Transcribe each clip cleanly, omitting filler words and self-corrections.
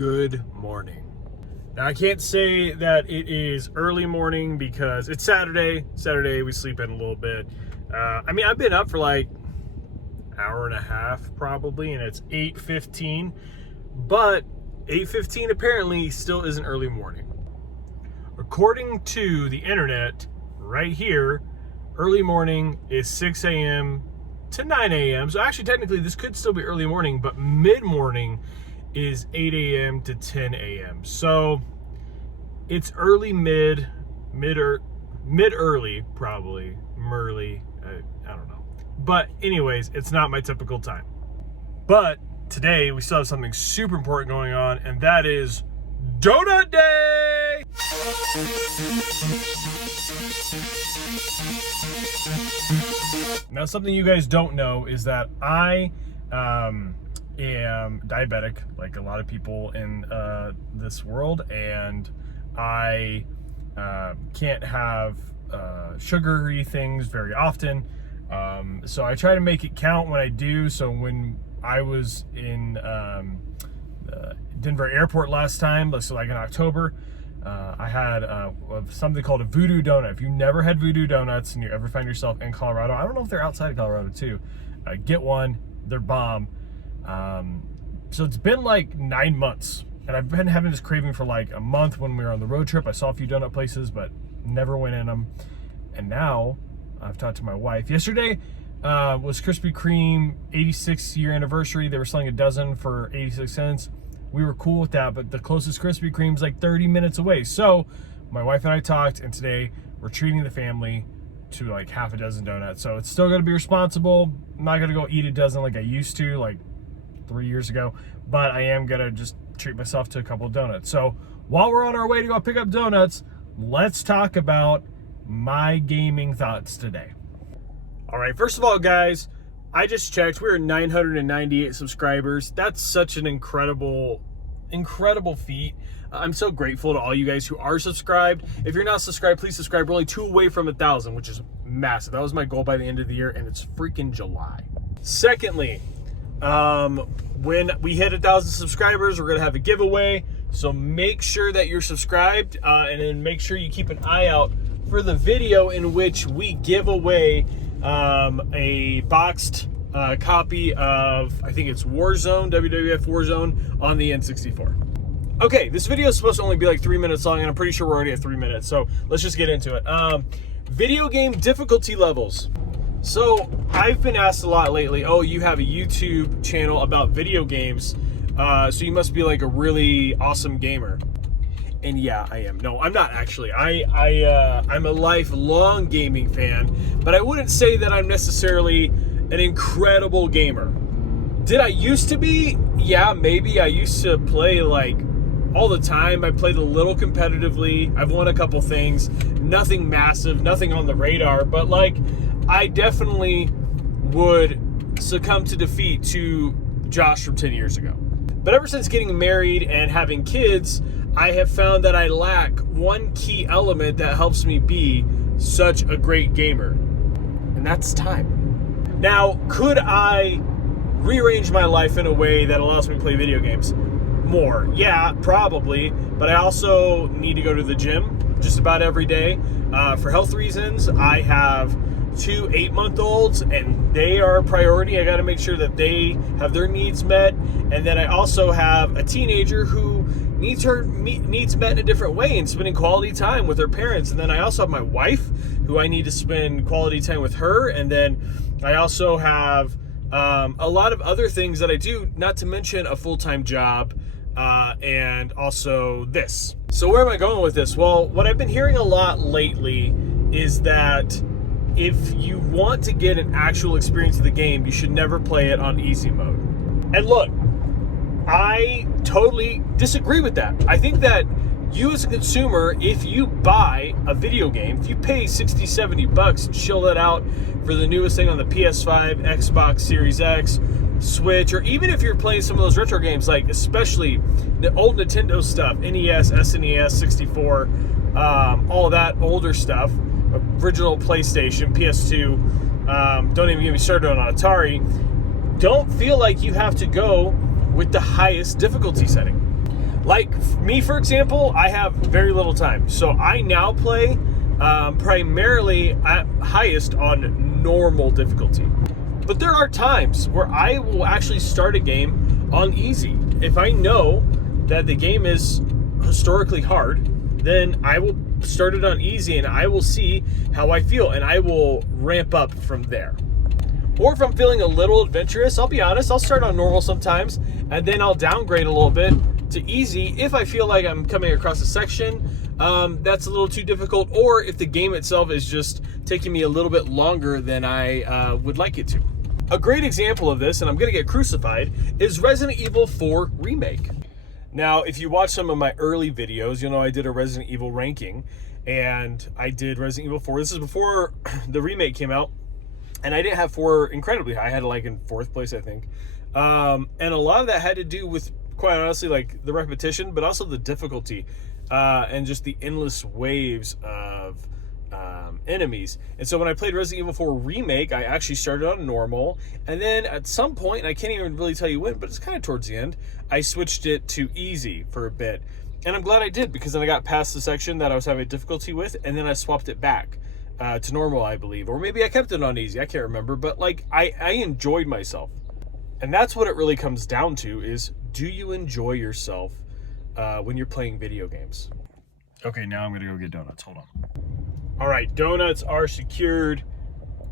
Good morning. Now, I can't say that it is early morning because it's Saturday. Saturday, we sleep in a little bit. I've been up for like an hour and a half probably, and it's 8:15. But 8:15 apparently still isn't early morning. According to the internet, right here, early morning is 6 a.m. to 9 a.m. So actually, technically, this could still be early morning, but mid-morning is 8 a.m. to 10 a.m. So it's early, mid-early, probably, Merly, I don't know. But anyways, it's not my typical time. But today, we still have something super important going on, and that is Donut Day! Now, something you guys don't know is that I am diabetic, like a lot of people in this world, and I can't have sugary things very often. So I try to make it count when I do. So when I was in Denver airport last time, so like in October, I had something called a Voodoo Donut. If you never had Voodoo Donuts and you ever find yourself in Colorado, I don't know if they're outside of Colorado too, get one. They're bomb. So it's been like 9 months, and I've been having this craving for like a month. When we were on the road trip, I saw a few donut places, but never went in them. And now I've talked to my wife. Yesterday was Krispy Kreme 86th year anniversary. They were selling a dozen for 86 cents. We were cool with that, but the closest Krispy Kreme's like 30 minutes away. So my wife and I talked, and today we're treating the family to like half a dozen donuts. So it's still gonna be responsible. I'm not gonna go eat a dozen like I used to, like 3 years ago, but I am gonna just treat myself to a couple of donuts. So while we're on our way to go pick up donuts, let's talk about my gaming thoughts today. All right, first of all, guys, I just checked. We're 998 subscribers. That's such an incredible feat. I'm so grateful to all you guys who are subscribed. If you're not subscribed, please subscribe. We're only 2 away from 1,000, which is massive. That was my goal by the end of the year, and it's freaking July. Secondly, when we hit 1,000 subscribers, we're gonna have a giveaway. So make sure that you're subscribed, and then make sure you keep an eye out for the video in which we give away a boxed copy of, I think it's Warzone, WWF Warzone on the N64. Okay, this video is supposed to only be like 3 minutes long, and I'm pretty sure we're already at 3 minutes, so let's just get into it. Video game difficulty levels. So I've been asked a lot lately, oh, you have a YouTube channel about video games, so you must be like a really awesome gamer. And yeah, I am. No, I'm not actually. I'm a lifelong gaming fan, but I wouldn't say that I'm necessarily an incredible gamer. Did I used to be? Yeah, maybe. I used to play like all the time. I played a little competitively. I've won a couple things. Nothing massive, nothing on the radar, but like I definitely would succumb to defeat to Josh from 10 years ago. But ever since getting married and having kids, I have found that I lack one key element that helps me be such a great gamer, and that's time. Now, could I rearrange my life in a way that allows me to play video games more? Yeah, probably, but I also need to go to the gym just about every day. For health reasons, I have 2 8-month-olds, and they are a priority. I got to make sure that they have their needs met. And then I also have a teenager who needs her needs met in a different way, and spending quality time with her parents. And then I also have my wife, who I need to spend quality time with her. And then I also have a lot of other things that I do, not to mention a full-time job, and also this. So where am I going with this? Well, what I've been hearing a lot lately is that if you want to get an actual experience of the game, you should never play it on easy mode. And look, I totally disagree with that. I think that you as a consumer, if you buy a video game, if you pay $60, $70 and chill that out for the newest thing on the PS5, Xbox Series X, Switch, or even if you're playing some of those retro games, like especially the old Nintendo stuff, NES, SNES, 64, all of that older stuff, original PlayStation, PS2, don't even get me started on Atari, don't feel like you have to go with the highest difficulty setting. Like me, for example, I have very little time. So I now play primarily at highest on normal difficulty. But there are times where I will actually start a game on easy. If I know that the game is historically hard, then I will start it on easy and I will see how I feel and I will ramp up from there. Or if I'm feeling a little adventurous, I'll be honest, I'll start on normal sometimes and then I'll downgrade a little bit to easy if I feel like I'm coming across a section that's a little too difficult, or if the game itself is just taking me a little bit longer than I would like it to. A great example of this, and I'm gonna get crucified, is Resident Evil 4 Remake. Now, if you watch some of my early videos, you'll know I did a Resident Evil ranking, and I did Resident Evil 4. This is before the remake came out, and I didn't have 4 incredibly high. I had it like in 4th place, I think. And a lot of that had to do with, quite honestly, like the repetition, but also the difficulty, and just the endless waves of enemies. And so when I played Resident Evil 4 Remake, I actually started on normal, and then at some point, and I can't even really tell you when, but it's kind of towards the end, I switched it to easy for a bit. And I'm glad I did, because then I got past the section that I was having difficulty with, and then I swapped it back to normal, I believe. Or maybe I kept it on easy, I can't remember, but like I enjoyed myself. And that's what it really comes down to, is do you enjoy yourself when you're playing video games? Okay, now I'm gonna go get donuts, hold on. All right, donuts are secured.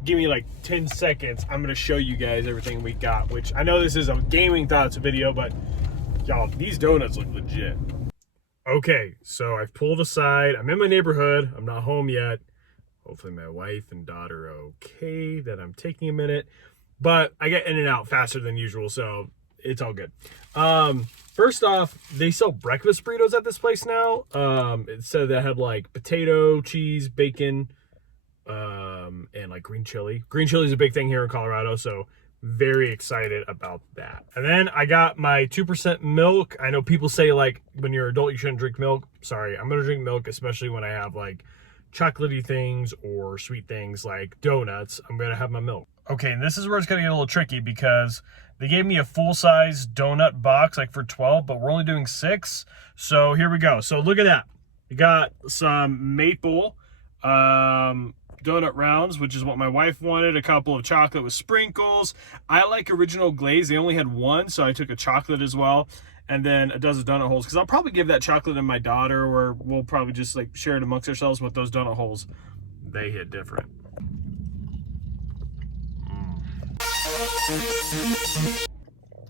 Give me like 10 seconds. I'm gonna show you guys everything we got, which I know this is a gaming thoughts video, but y'all, these donuts look legit. Okay, so I've pulled aside. I'm in my neighborhood. I'm not home yet. Hopefully my wife and daughter are okay that I'm taking a minute, but I get in and out faster than usual, so it's all good. First off, they sell breakfast burritos at this place now. It said that had like potato, cheese, bacon, and like green chili. Green chili is a big thing here in Colorado, so very excited about that. And then I got my 2% milk. I know people say like when you're an adult you shouldn't drink milk. Sorry, I'm gonna drink milk, especially when I have like chocolatey things or sweet things like donuts. I'm gonna have my milk. Okay, and this is where it's gonna get a little tricky, because they gave me a full-size donut box like for 12, but we're only doing 6. So here we go. So look at that. We got some maple donut rounds, which is what my wife wanted. A couple of chocolate with sprinkles. I like original glaze. They only had 1, so I took a chocolate as well. And then a dozen donut holes, because I'll probably give that chocolate to my daughter, or we'll probably just like share it amongst ourselves. With those donut holes, they hit different.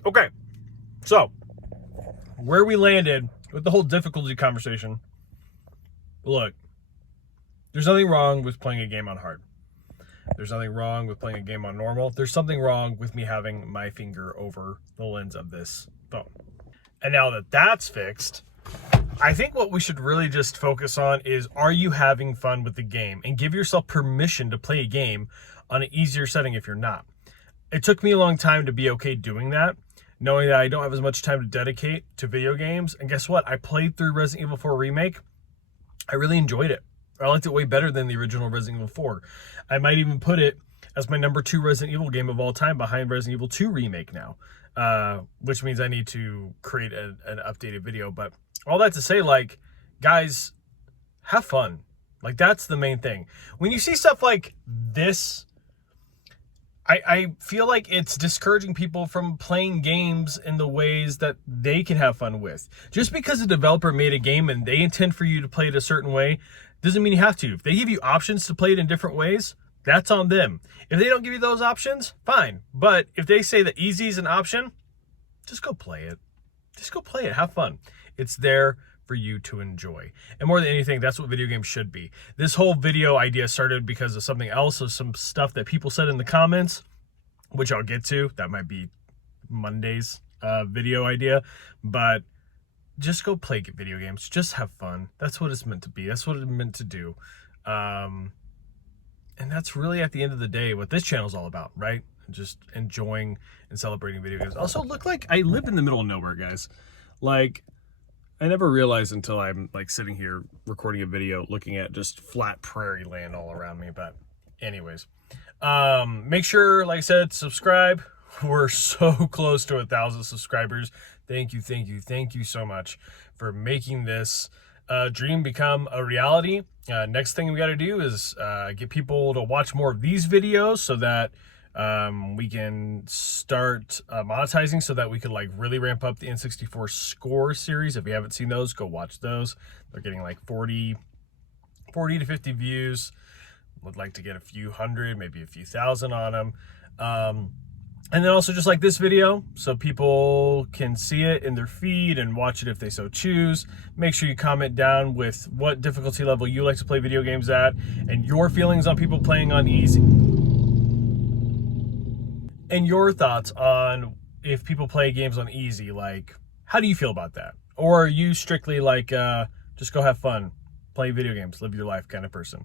Okay, so where we landed with the whole difficulty conversation. Look, there's nothing wrong with playing a game on hard. There's nothing wrong with playing a game on normal. There's something wrong with me having my finger over the lens of this phone. And now that that's fixed, I think what we should really just focus on is, are you having fun with the game? And give yourself permission to play a game on an easier setting if you're not. It took me a long time to be okay doing that, knowing that I don't have as much time to dedicate to video games. And guess what? I played through Resident Evil 4 Remake. I really enjoyed it. I liked it way better than the original Resident Evil 4. I might even put it as my number 2 Resident Evil game of all time, behind Resident Evil 2 Remake now, which means I need to create an updated video. But all that to say, like, guys, have fun. Like, that's the main thing. When you see stuff like this, I feel like it's discouraging people from playing games in the ways that they can have fun with. Just because a developer made a game and they intend for you to play it a certain way, doesn't mean you have to. If they give you options to play it in different ways, that's on them. If they don't give you those options, fine. But if they say that easy is an option, just go play it. Just go play it. Have fun. It's there for you to enjoy. And more than anything, that's what video games should be. This whole video idea started because of something else, of some stuff that people said in the comments, which I'll get to. That might be Monday's video idea. But just go play video games. Just have fun. That's what it's meant to be. That's what it's meant to do. And that's really, at the end of the day, what this channel is all about, right? Just enjoying and celebrating video games. Also, look, like, I live in the middle of nowhere, guys. Like, I never realized until I'm like sitting here recording a video looking at just flat prairie land all around me. But anyways, make sure, like I said, subscribe. We're so close to 1,000 subscribers. Thank you so much for making this dream become a reality. Next thing we got to do is get people to watch more of these videos so that we can start monetizing, so that we could like really ramp up the N64 Score series. If you haven't seen those, go watch those. They're getting like 40 to 50 views. Would like to get a few hundred, maybe a few thousand on them. And then also just like this video, so people can see it in their feed and watch it if they so choose. Make sure you comment down with what difficulty level you like to play video games at and your feelings on people playing on easy. And your thoughts on if people play games on easy, like, how do you feel about that? Or are you strictly like, just go have fun, play video games, live your life kind of person,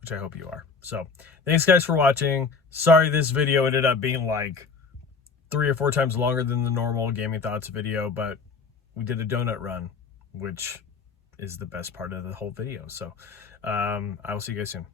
which I hope you are. So thanks guys for watching. Sorry this video ended up being like 3 or 4 times longer than the normal Gaming Thoughts video, but we did a donut run, which is the best part of the whole video. So I will see you guys soon.